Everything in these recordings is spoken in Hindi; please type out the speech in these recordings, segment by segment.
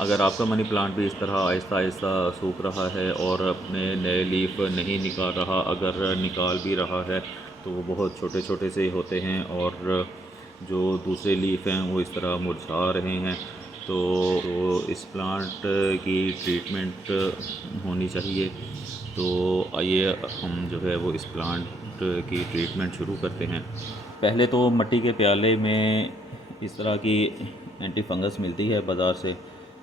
अगर आपका मनी प्लांट भी इस तरह आहिस्ता आहिस्ता सूख रहा है और अपने नए लीफ नहीं निकाल रहा, अगर निकाल भी रहा है तो वो बहुत छोटे छोटे से होते हैं और जो दूसरे लीफ हैं वो इस तरह मुरझा रहे हैं, तो इस प्लांट की ट्रीटमेंट होनी चाहिए। तो आइए हम जो है वो इस प्लांट की ट्रीटमेंट शुरू करते हैं। पहले तो मिट्टी के प्याले में इस तरह की एंटी फंगस मिलती है बाज़ार से,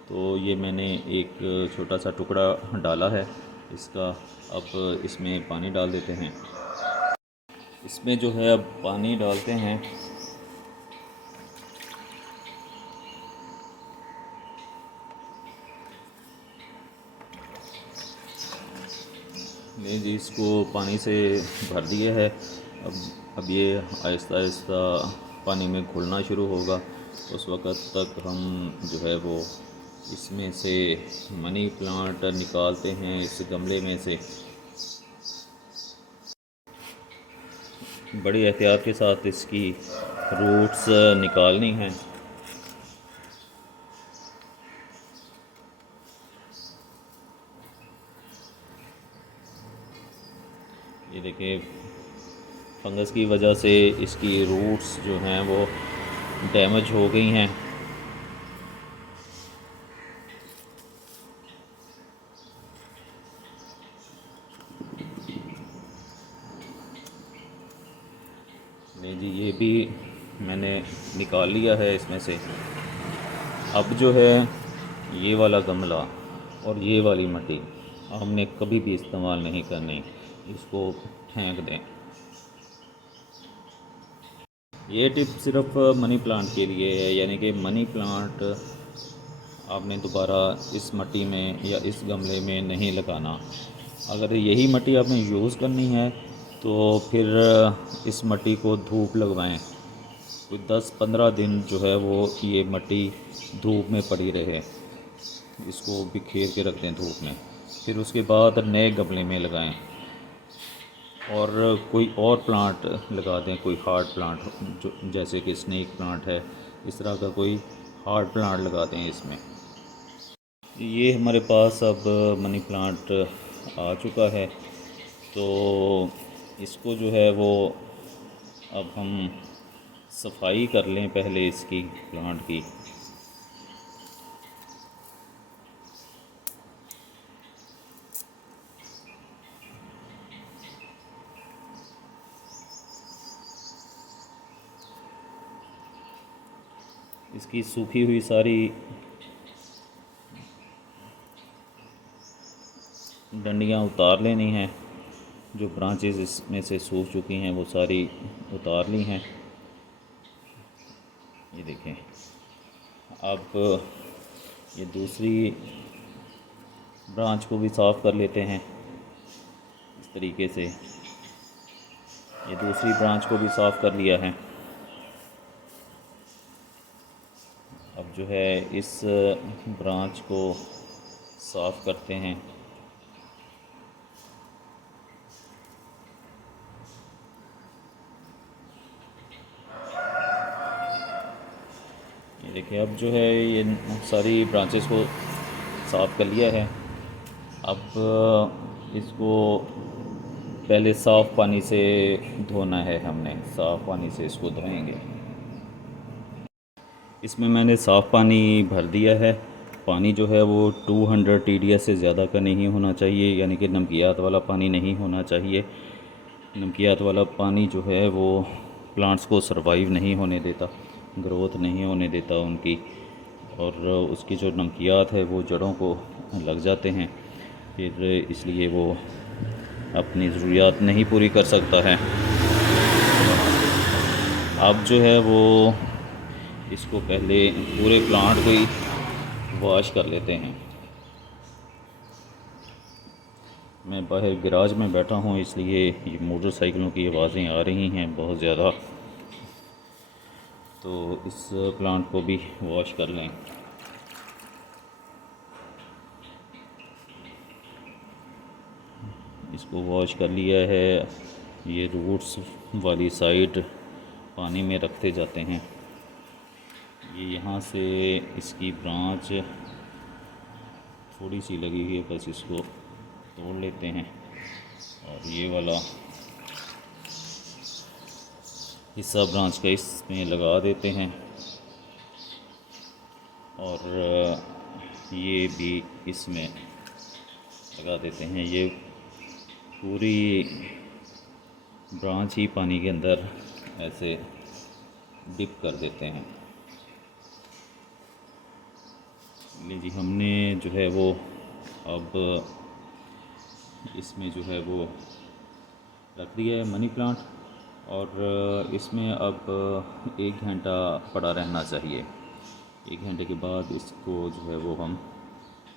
तो ये मैंने एक छोटा सा टुकड़ा डाला है इसका। अब इसमें पानी डाल देते हैं। इसमें जो है अब पानी डालते हैं। ले जी, इसको पानी से भर दिया है। अब ये आहिस्ता आहिस्ता पानी में घुलना शुरू होगा। उस वक़्त तक हम जो है वो इसमें से मनी प्लांट निकालते हैं इस गमले में से। बड़ी एहतियात के साथ इसकी रूट्स निकालनी हैं। ये देखिए, फंगस की वजह से इसकी रूट्स जो हैं वो डैमेज हो गई हैं। नहीं जी, ये भी मैंने निकाल लिया है इसमें से। अब जो है ये वाला गमला और ये वाली मिट्टी हमने कभी भी इस्तेमाल नहीं करनी, इसको फेंक दें। ये टिप सिर्फ मनी प्लांट के लिए है, यानी कि मनी प्लांट आपने दोबारा इस मिट्टी में या इस गमले में नहीं लगाना। अगर यही मिट्टी आपने यूज़ करनी है तो फिर इस मिट्टी को धूप लगवाएं। कोई 10-15 दिन जो है वो ये मिट्टी धूप में पड़ी रहे, इसको बिखेर के रख दें धूप में। फिर उसके बाद नए गमले में लगाएं और कोई और प्लांट लगा दें, कोई हार्ड प्लांट जो जैसे कि स्नेक प्लांट है, इस तरह का कोई हार्ड प्लांट लगा दें इसमें। ये हमारे पास अब मनी प्लांट आ चुका है, तो इसको जो है वो अब हम सफाई कर लें पहले इसकी प्लांट की। इसकी सूखी हुई सारी डंडियाँ उतार लेनी हैं। जो ब्रांचेस इसमें से सूख चुकी हैं वो सारी उतार ली हैं। ये देखें। अब ये दूसरी ब्रांच को भी साफ़ कर लेते हैं इस तरीके से। ये दूसरी ब्रांच को भी साफ़ कर लिया है। अब जो है इस ब्रांच को साफ़ करते हैं। ये देखिए, अब जो है ये सारी ब्रांचेस को साफ़ कर लिया है। अब इसको पहले साफ़ पानी से धोना है, हमने साफ़ पानी से इसको धोएंगे। इसमें मैंने साफ़ पानी भर दिया है। पानी जो है वो 200 TDS से ज़्यादा का नहीं होना चाहिए, यानी कि नमकियात वाला पानी नहीं होना चाहिए। नमकियात वाला पानी जो है वो प्लांट्स को सरवाइव नहीं होने देता, ग्रोथ नहीं होने देता उनकी, और उसकी जो नमकियात है वो जड़ों को लग जाते हैं, फिर इसलिए वो अपनी ज़रूरियात नहीं पूरी कर सकता है। अब जो है वो इसको पहले पूरे प्लांट को ही वॉश कर लेते हैं। मैं बाहर गैराज में बैठा हूँ, इसलिए ये मोटरसाइकिलों की आवाज़ें आ रही हैं बहुत ज़्यादा, तो इस प्लांट को भी वॉश कर लें। इसको वॉश कर लिया है। ये रूट्स वाली साइड पानी में रखते जाते हैं। ये यहाँ से इसकी ब्रांच थोड़ी सी लगी हुई है, बस इसको तोड़ लेते हैं और ये वाला हिस्सा ब्रांच का इसमें लगा देते हैं और ये भी इसमें लगा देते हैं। ये पूरी ब्रांच ही पानी के अंदर ऐसे डिप कर देते हैं। लीजिए हमने जो है वो अब इसमें जो है वो रख दिया है मनी प्लांट और इसमें अब 1 घंटा पड़ा रहना चाहिए। 1 घंटे के बाद इसको जो है वो हम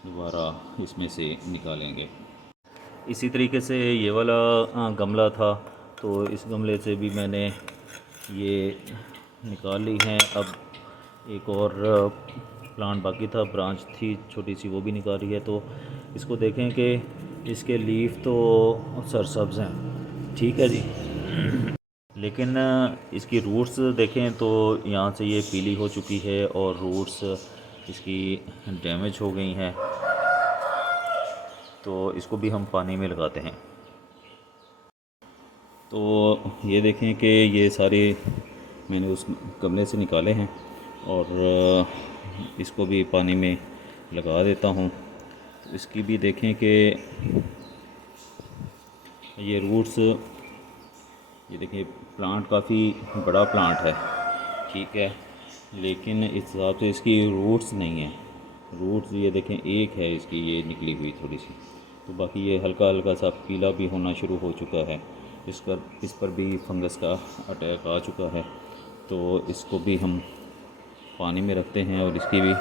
दोबारा इसमें से निकालेंगे। इसी तरीके से ये वाला गमला था, तो इस गमले से भी मैंने ये निकाल ली है। अब एक और प्लांट बाकी था, ब्रांच थी छोटी सी, वो भी निकाल रही है। तो इसको देखें कि इसके लीफ तो सरसब्ज़ हैं, ठीक है जी, लेकिन इसकी रूट्स देखें तो यहाँ से ये पीली हो चुकी है और रूट्स इसकी डैमेज हो गई हैं। तो इसको भी हम पानी में लगाते हैं। तो ये देखें कि ये सारे मैंने उस गमले से निकाले हैं और इसको भी पानी में लगा देता हूँ। तो इसकी भी देखें कि ये रूट्स, ये देखिए प्लांट काफ़ी बड़ा प्लांट है, ठीक है, लेकिन इस हिसाब से इसकी रूट्स नहीं है। रूट्स ये देखें एक है इसकी, ये निकली हुई थोड़ी सी, तो बाकी ये हल्का हल्का सा पीला भी होना शुरू हो चुका है। इस पर भी फंगस का अटैक आ चुका है। तो इसको भी हम पानी में रखते हैं और इसकी भी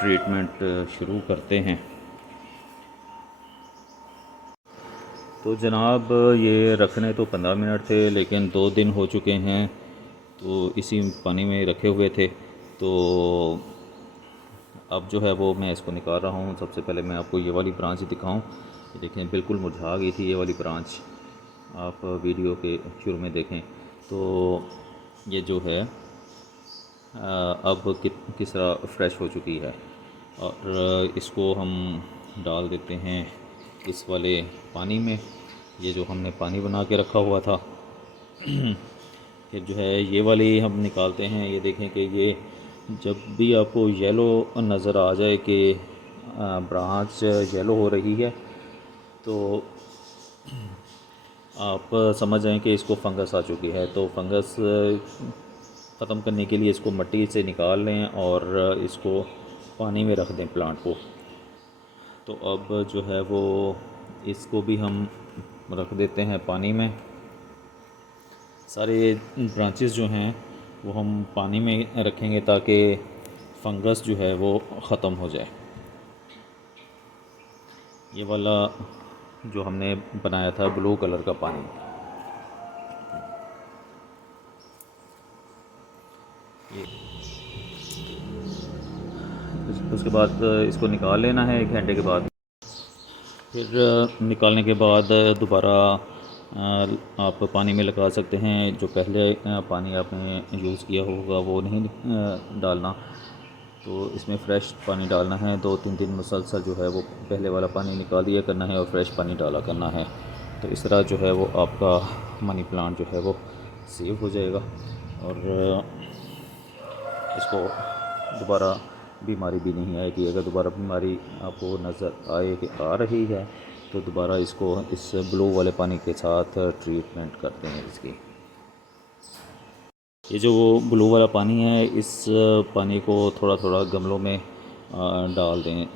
ट्रीटमेंट शुरू करते हैं। तो जनाब ये रखने तो 15 मिनट थे, लेकिन 2 दिन हो चुके हैं तो इसी पानी में रखे हुए थे। तो अब जो है वो मैं इसको निकाल रहा हूँ। सबसे पहले मैं आपको ये वाली ब्रांच दिखाऊँ। ये देखें बिल्कुल मुरझा गई थी ये वाली ब्रांच, आप वीडियो के शुरू में देखें। तो ये जो है अब किस तरह फ्रेश हो चुकी है और इसको हम डाल देते हैं इस वाले पानी में, ये जो हमने पानी बना के रखा हुआ था। फिर जो है ये वाली हम निकालते हैं। ये देखें कि ये जब भी आपको येलो नज़र आ जाए कि ब्रांच येलो हो रही है, तो आप समझ जाएं कि इसको फंगस आ चुकी है। तो फंगस ख़त्म करने के लिए इसको मिट्टी से निकाल लें और इसको पानी में रख दें प्लांट को। तो अब जो है वो इसको भी हम रख देते हैं पानी में। सारे ब्रांचेस जो हैं वो हम पानी में रखेंगे ताकि फंगस जो है वो ख़त्म हो जाए। ये वाला जो हमने बनाया था ब्लू कलर का पानी, ये उसके बाद इसको निकाल लेना है 1 घंटे के बाद। फिर निकालने के बाद दोबारा आप पानी में लगा सकते हैं। जो पहले पानी आपने यूज़ किया होगा वो नहीं डालना, तो इसमें फ़्रेश पानी डालना है। 2-3 दिन मुसलसल जो है वो पहले वाला पानी निकाल दिया करना है और फ्रेश पानी डाला करना है। तो इस तरह जो है वो आपका मनी प्लांट जो है वो सेव हो जाएगा और इसको दोबारा बीमारी भी नहीं आएगी। अगर दोबारा बीमारी आपको नज़र आए कि आ रही है तो दोबारा इसको इस ब्लू वाले पानी के साथ ट्रीटमेंट करते हैं इसकी। ये जो ब्लू वाला पानी है, इस पानी को थोड़ा थोड़ा गमलों में डाल दें।